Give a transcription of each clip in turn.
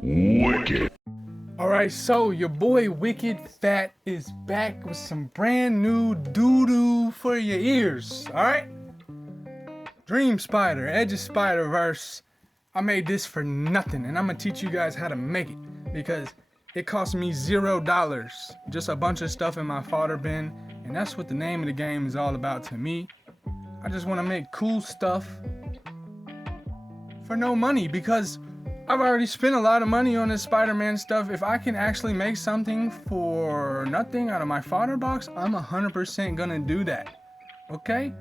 Wicked. Alright, so your boy Wicked Fat is back with some brand new doo-doo for your ears, alright? Dream Spider, Edge of Spiderverse. I made this for nothing, and I'm gonna teach you guys how to make it because it cost me $0. Just a bunch of stuff in my fodder bin, and that's what the name of the game is all about to me. I just wanna make cool stuff for no money because I've already spent a lot of money on this Spider-Man stuff. If I can actually make something for nothing out of my fodder box, I'm 100% gonna do that. Okay?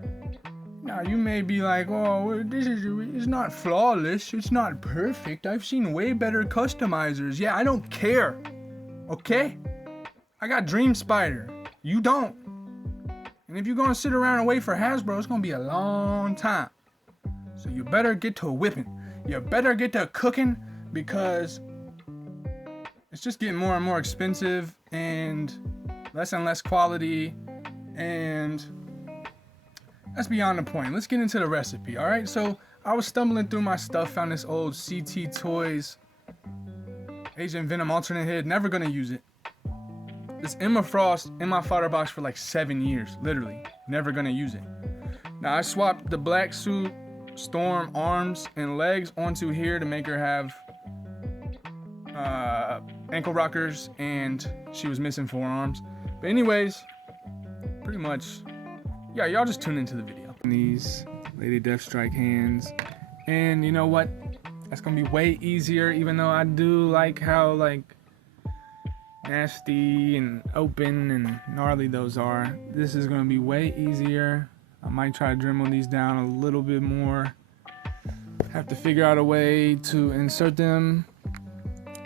Now you may be like, oh, it's not flawless, it's not perfect. I've seen way better customizers. Yeah, I don't care. Okay? I got Dream Spider. You don't. And if you're gonna sit around and wait for Hasbro, it's gonna be a long time. So you better get to whipping. You better get to cooking because it's just getting more and more expensive and less quality, and that's beyond the point. Let's get into the recipe, alright? So I was stumbling through my stuff, found this old CT Toys Agent Venom alternate head, never gonna use it. This Emma Frost in my fodder box for like 7 years, literally, never gonna use it. Now I swapped the black suit Storm arms and legs onto here to make her have ankle rockers, and she was missing forearms. But anyways, pretty much, yeah, y'all just tune into the video. These Lady Deathstrike hands, and you know what? That's gonna be way easier, even though I do like how like nasty and open and gnarly those are. This is gonna be way easier. I might try to Dremel these down a little bit more. Have to figure out a way to insert them.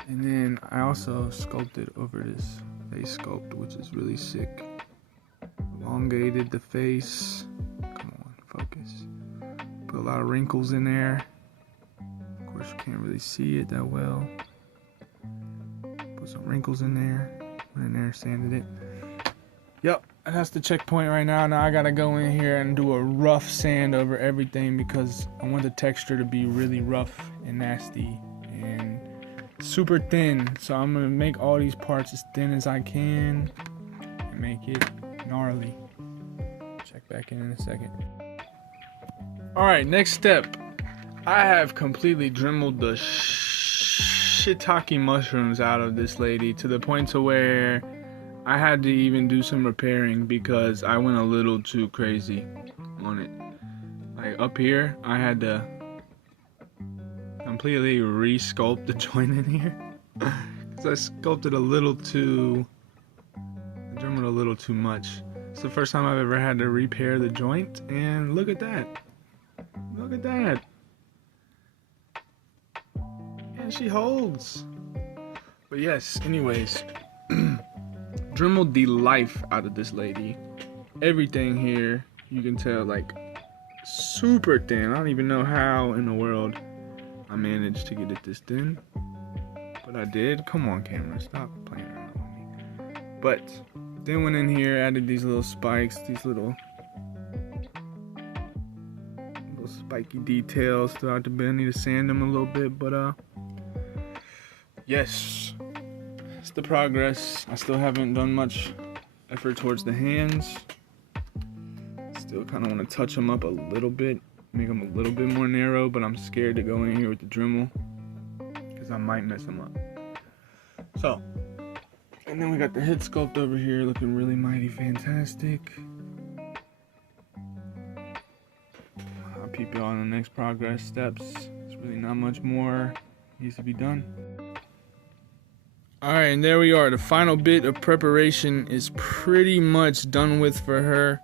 And then I also sculpted over this face sculpt, which is really sick. Elongated the face. Come on, focus. Put a lot of wrinkles in there. Of course, you can't really see it that well. Put some wrinkles in there. Went in there, sanded it. Yep, that's the checkpoint right now. Now I gotta go in here and do a rough sand over everything because I want the texture to be really rough and nasty and super thin. So I'm gonna make all these parts as thin as I can and make it gnarly. Check back in a second. Alright, next step. I have completely dremeled the shiitake mushrooms out of this lady to the point to where I had to even do some repairing because I went a little too crazy on it. Like up here, I had to completely re-sculpt the joint in here because I sculpted a little too, dremeled a little too much. It's the first time I've ever had to repair the joint, and look at that. Look at that. And she holds. But yes, anyways. Dremeled the life out of this lady. Everything here, you can tell, like, super thin. I don't even know how in the world I managed to get it this thin. But I did. Come on, camera. Stop playing around with me. But then went in here, added these little spikes, these little spiky details throughout the bit. I need to sand them a little bit, but yes. It's the progress. I still haven't done much effort towards the hands. Still kind of want to touch them up a little bit, make them a little bit more narrow, but I'm scared to go in here with the Dremel because I might mess them up. So, and then we got the head sculpt over here looking really mighty fantastic. I'll peep y'all on the next progress steps. There's really not much more needs to be done. Alright, and there we are. The final bit of preparation is pretty much done with for her.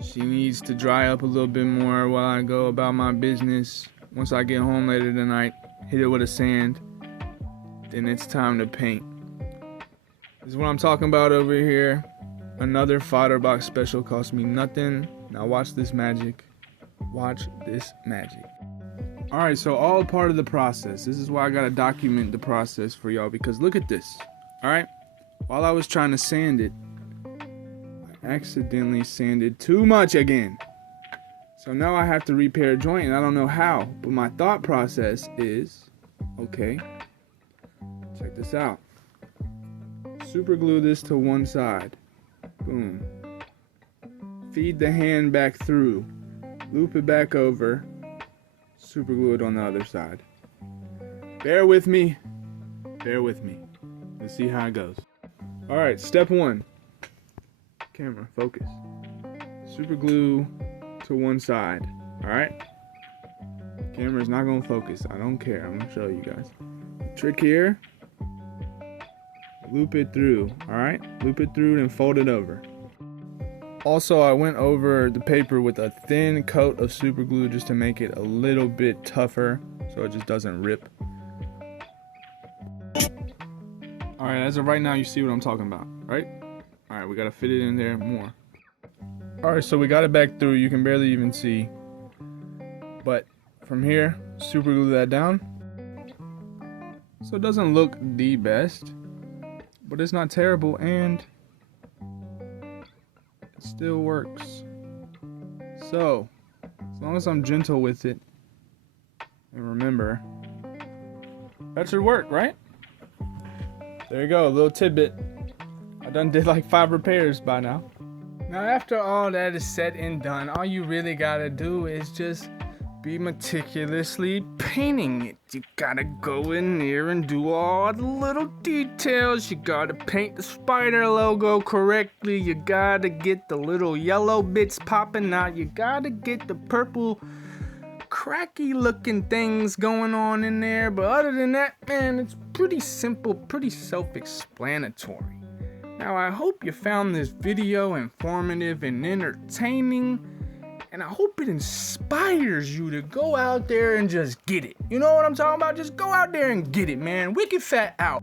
She needs to dry up a little bit more while I go about my business. Once I get home later tonight, hit it with a sand. Then it's time to paint. This is what I'm talking about over here. Another fodder box special cost me nothing. Now watch this magic. Watch this magic. Alright, so all part of the process. This is why I gotta document the process for y'all, because look at this. Alright, while I was trying to sand it, I accidentally sanded too much again. So now I have to repair a joint and I don't know how. But my thought process is, okay, Check this out. Super glue this to one side. Boom. Feed the hand back through. Loop it back over. Super glue it on the other side. Bear with me. Bear with me. Let's see how it goes. Alright, step 1. Camera, focus. Super glue to one side. Alright? Camera's not gonna focus. I don't care. I'm gonna show you guys. Trick here. Loop it through. Alright? Loop it through and fold it over. Also, I went over the paper with a thin coat of super glue just to make it a little bit tougher so it just doesn't rip. Alright, as of right now, you see what I'm talking about, right? Alright, we gotta fit it in there more. Alright, so we got it back through. You can barely even see. But from here, super glue that down. So it doesn't look the best, but it's not terrible and it still works. So, as long as I'm gentle with it, and remember, that should work, right? There you go, a little tidbit. I done did like 5 repairs by now. Now after all that is said and done, all you really gotta do is just be meticulously painting it. You gotta go in there and do all the little details. You gotta paint the spider logo correctly. You gotta get the little yellow bits popping out. You gotta get the purple cracky looking things going on in there. But other than that, man, it's pretty simple, pretty self-explanatory. Now I hope you found this video informative and entertaining, and I hope it inspires you to go out there and just get it. You know what I'm talking about? Just go out there and get it, man. Wicked Fat out.